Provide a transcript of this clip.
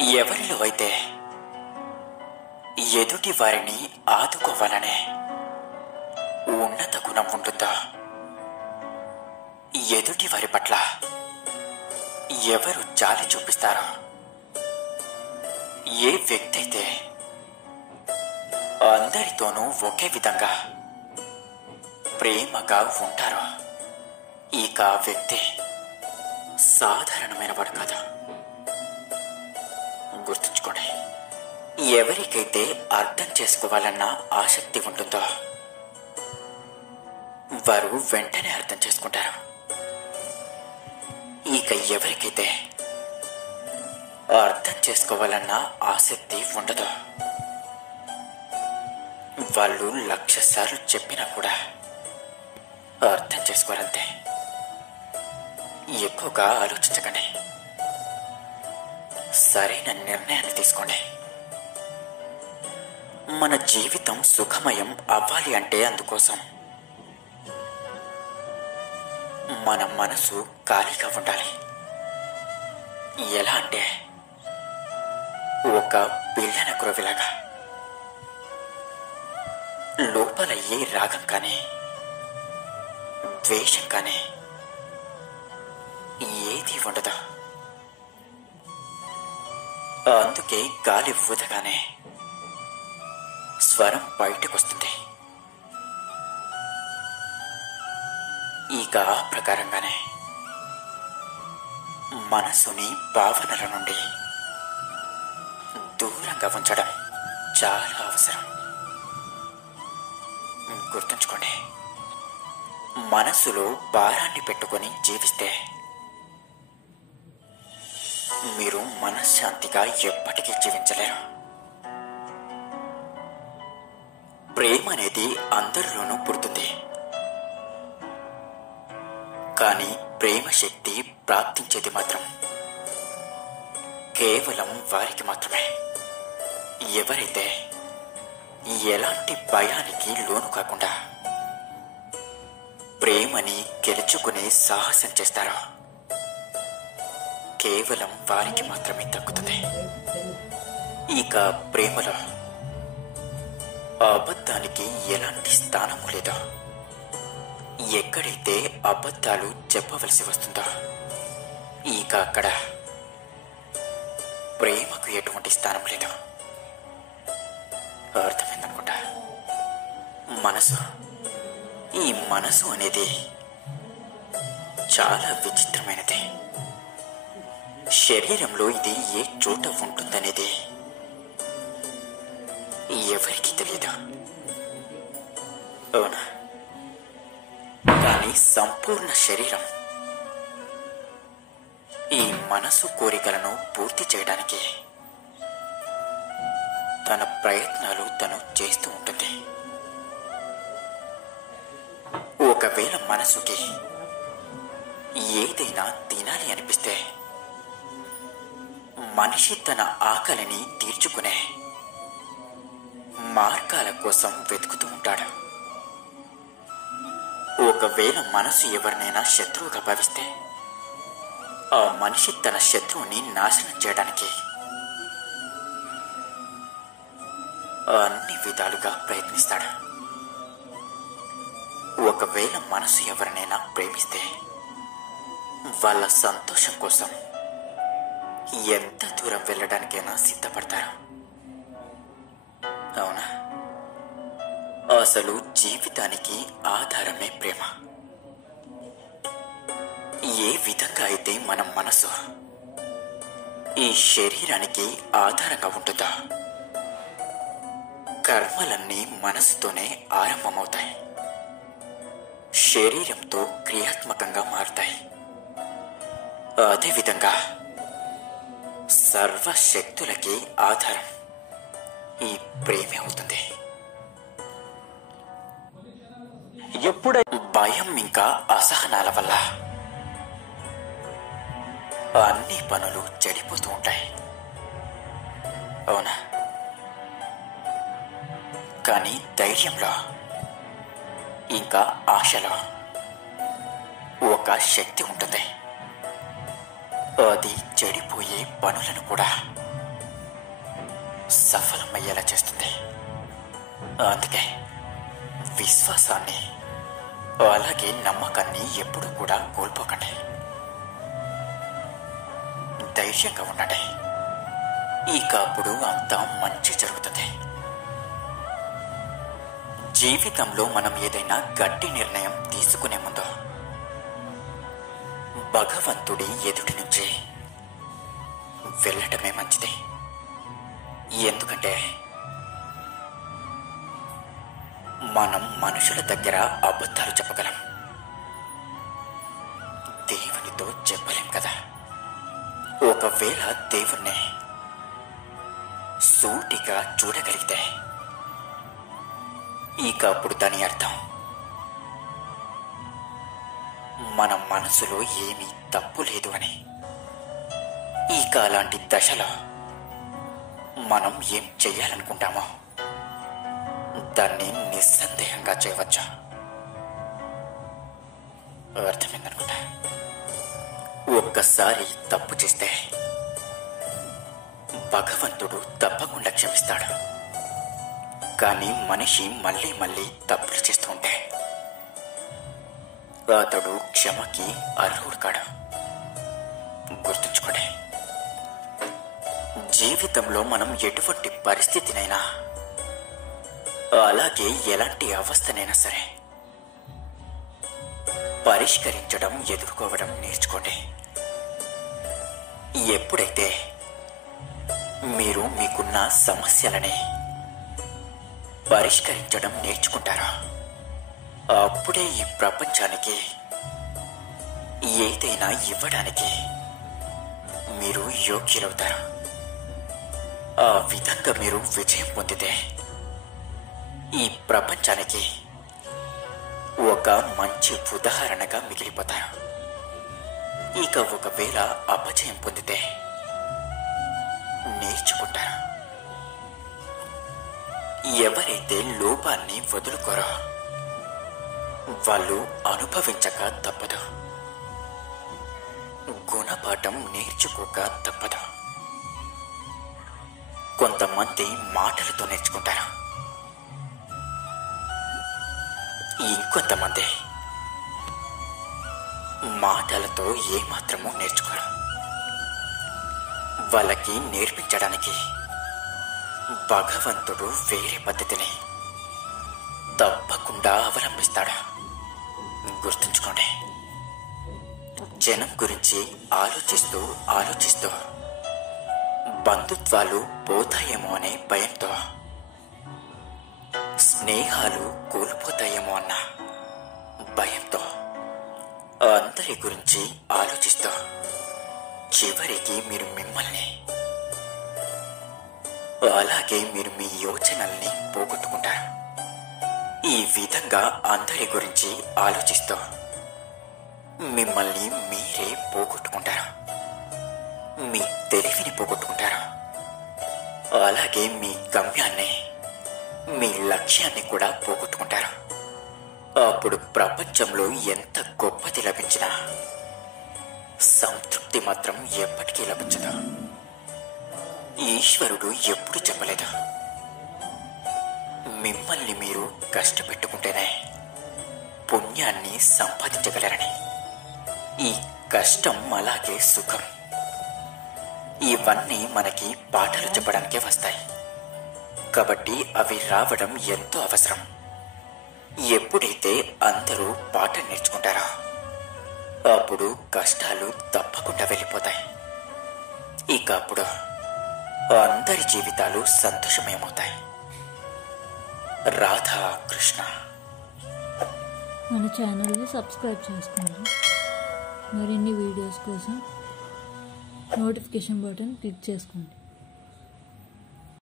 ఎవరిలో అయితే ఎదుటి వారిని ఆదుకోవాలనే ఉన్నత గుణం ఉంటుందో, ఎదుటి వారి పట్ల ఎవరు జాలి చూపిస్తారో, ఏ వ్యక్తి అయితే అందరితోనూ ఒకే విధంగా ప్రేమగా ఉంటారో, ఇక ఆ వ్యక్తి సాధారణమైన వాడు కాదు. గుర్తుంచుకోండి, ఎవరికైతే అర్థం చేసుకోవాలన్న ఆసక్తి ఉంటుందో వారు వెంటనే అర్థం చేసుకుంటారు. ఇక ఎవరికైతే అర్థం చేసుకోవాలన్న ఆసక్తి ఉండదో వాళ్ళు 1,00,000 సార్లు చెప్పినా కూడా అర్థం చేసుకోవాలంతే. ఎక్కువగా ఆలోచించకండి, సరైన నిర్ణయాన్ని తీసుకోండి. మన జీవితం సుఖమయం అవ్వాలి అంటే అందుకోసం మన మనసు ఖాళీగా ఉండాలి. ఎలా అంటే ఒక పిల్లన క్రొవిలాగా. లోపల ఏ రాగం కానీ ద్వేషం కానీ ఏది ఉండదు. అందుకే గాలి ఊదగానే స్వరం బయటకొస్తుంది. ఇక ఆ ప్రకారంగానే మనసుని భావనల నుండి దూరంగా ఉంచడం చాలా అవసరం. గుర్తుంచుకోండి, మనసులో భారాన్ని పెట్టుకొని జీవిస్తే మీరు మనశ్శాంతిగా ఎప్పటికీ జీవించలేరు. ప్రేమ అనేది అందరిలోనూ పుడుతుంది, కానీ ప్రేమ శక్తి ప్రాప్తించేది మాత్రం కేవలం వారికి మాత్రమే. ఎవరైతే ఎలాంటి భయానికి లోను కాకుండా ప్రేమని గెలుచుకునే సాహసం చేస్తారో కేవలం వారికి మాత్రమే దక్కుతుంది. ఇక ప్రేమలో అబద్ధానికి ఎలాంటి స్థానము లేదో, ఎక్కడైతే అబద్ధాలు చెప్పవలసి వస్తుందో ఇక అక్కడ ప్రేమకు ఎటువంటి స్థానం లేదు. అర్థమైందనుకుంటా. ఈ మనసు అనేది చాలా విచిత్రమైనది. శరీరంలో ఇది ఏ చోట ఉంటుందనేది ఎవరికీ తెలియదు, అవునా? కానీ సంపూర్ణ శరీరం ఈ మనసు కోరికలను పూర్తి చేయడానికి తన ప్రయత్నాలు తను చేస్తూ ఉంటుంది. ఒకవేళ మనసుకి ఏదైనా తినాలి అనిపిస్తే మనిషి తన ఆకలిని తీర్చుకునే మార్గాల కోసం వెతుకుతూ ఉంటాడు. ఒకవేళ మనసు ఎవరినైనా శత్రువుగా భావిస్తే ఆ మనిషి తన శత్రువుని నాశనం చేయడానికి అన్ని విధాలుగా ప్రయత్నిస్తాడు. ఒకవేళ మనసు ఎవరినైనా ప్రేమిస్తే వాళ్ళ సంతోషం కోసం ఎంత దూరం వెళ్ళడానికైనా సిద్ధపడతారు, అవునా? అసలు జీవితానికి ఆధారమే ప్రేమ. ఏ విధంగా అయితే మన మనసు ఈ శరీరానికి ఆధారంగా ఉంటుందో కర్మలన్నీ మనసుతోనే ఆరంభమవుతాయి, శరీరంతో క్రియాత్మకంగా మారుతాయి. అదేవిధంగా సర్వశక్తులకి ఆధారం ఈ ప్రేమే అవుతుంది. ఎప్పుడైతే భయం ఇంకా అసహనాల వల్ల అన్ని పనులు చెడిపోతూ ఉంటాయి, అవునా? కానీ ధైర్యంలో ఇంకా ఆశలో ఒక శక్తి ఉంటుంది. అది చెడిపోయే పనులను కూడా సఫలమయ్యేలా చేస్తుంది. అందుకే విశ్వాసాన్ని అలాగే నమ్మకాన్ని ఎప్పుడూ కూడా కోల్పోకండి. ధైర్యంగా ఉండండి. ఇక అప్పుడు అంతా మంచి జరుగుతుంది. జీవితంలో మనం ఏదైనా గట్టి నిర్ణయం తీసుకునే ముందు భగవంతుడి ఎదుటి నుంచి వెళ్ళటమే మంచిది. ఎందుకంటే మనం మనుషుల దగ్గర అబద్ధాలు చెప్పగలం, దేవునితో చెప్పలేం కదా. ఒకవేళ దేవుణ్ణి సూటిగా చూడగలిగితే ఇక అప్పుడు దాని అర్థం మన మనసులో ఏమీ తప్పు లేదు అని. ఇక అలాంటి దశలో మనం ఏం చెయ్యాలనుకుంటామో దాన్ని నిస్సందేహంగా చేయవచ్చు. అర్థమైందనుకుంటా. ఒక్కసారి తప్పు చేస్తే భగవంతుడు తప్పకుండా క్షమిస్తాడు. కానీ మనిషి మళ్ళీ మళ్ళీ తప్పులు చేస్తూ ఉంటే అతడు క్షమకి అర్హుడు కాడు. గుర్తుంచుకోండి, జీవితంలో మనం ఎటువంటి పరిస్థితినైనా అలాగే ఎలాంటి అవస్థనైనా సరే పరిష్కరించడం, ఎదుర్కోవడం నేర్చుకోండి. ఎప్పుడైతే మీరు మీకున్న సమస్యలని పరిష్కరించడం నేర్చుకుంటారో అప్పుడే ఈ ప్రపంచానికి ఏదైనా ఇవ్వడానికి మీరు యోగ్యులవుతారు. ఆ విధంగా మీరు విజయం పొందితే ఈ ప్రపంచానికి ఒక మంచి ఉదాహరణగా మిగిలిపోతారు. ఇక ఒకవేళ అపజయం పొందితే నేర్చుకుంటారు. ఎవరైతే లోపాన్ని వదులుకోరో వాళ్ళు అనుభవించక తప్పదు, గుణపాఠం నేర్చుకోక తప్పదు. కొంతమంది మాటలతో నేర్చుకుంటారు, ఇంకొంతమంది మాటలతో ఏమాత్రమూ నేర్చుకోరు. వాళ్ళకి నేర్పించడానికి భగవంతుడు వేరే పద్ధతిని తప్పకుండా అవలంబిస్తాడు. గుర్తుంచుకోండి, జనం గురించి ఆలోచిస్తూ ఆలోచిస్తూ బంధుత్వాలు పోతాయేమో అనే భయంతో, స్నేహాలు కోల్పోతాయేమో అన్న భయంతో అందరి గురించి ఆలోచిస్తూ చివరికి మీరు మిమ్మల్ని అలాగే మీరు మీ యోచనల్ని పోగొట్టుకుంటారు. ఈ విధంగా అందరి గురించి ఆలోచిస్తూ మిమ్మల్ని మీరే పోగొట్టుకుంటారు. మీ తెలివిని పోగొట్టుకుంటారు. అలాగే మీ గమ్యాన్ని, మీ లక్ష్యాన్ని కూడా పోగొట్టుకుంటారు. అప్పుడు ప్రపంచంలో ఎంత గొప్పది లభించినా సంతృప్తి మాత్రం ఎప్పటికీ లభించదు. ఈశ్వరుడు ఎప్పుడు చెప్పలేదు, మిమ్మల్ని మీరు కష్టపెట్టుకుంటేనే పుణ్యాన్ని సంపాదించగలరని. ఈ కష్టం అలాగే సుఖం ఇవన్నీ మనకి పాఠాలు చెప్పడానికే వస్తాయి. కాబట్టి అవి రావడం ఎంతో అవసరం. ఎప్పుడైతే అందరూ పాఠం నేర్చుకుంటారో అప్పుడు కష్టాలు తప్పకుండా వెళ్ళిపోతాయి. ఇక అప్పుడు అందరి జీవితాలు సంతోషమయమవుతాయి. రాధా కృష్ణ. మన ఛానల్ని సబ్స్క్రైబ్ చేసుకోండి. మరిన్ని వీడియోస్ కోసం నోటిఫికేషన్ బటన్ క్లిక్ చేసుకోండి.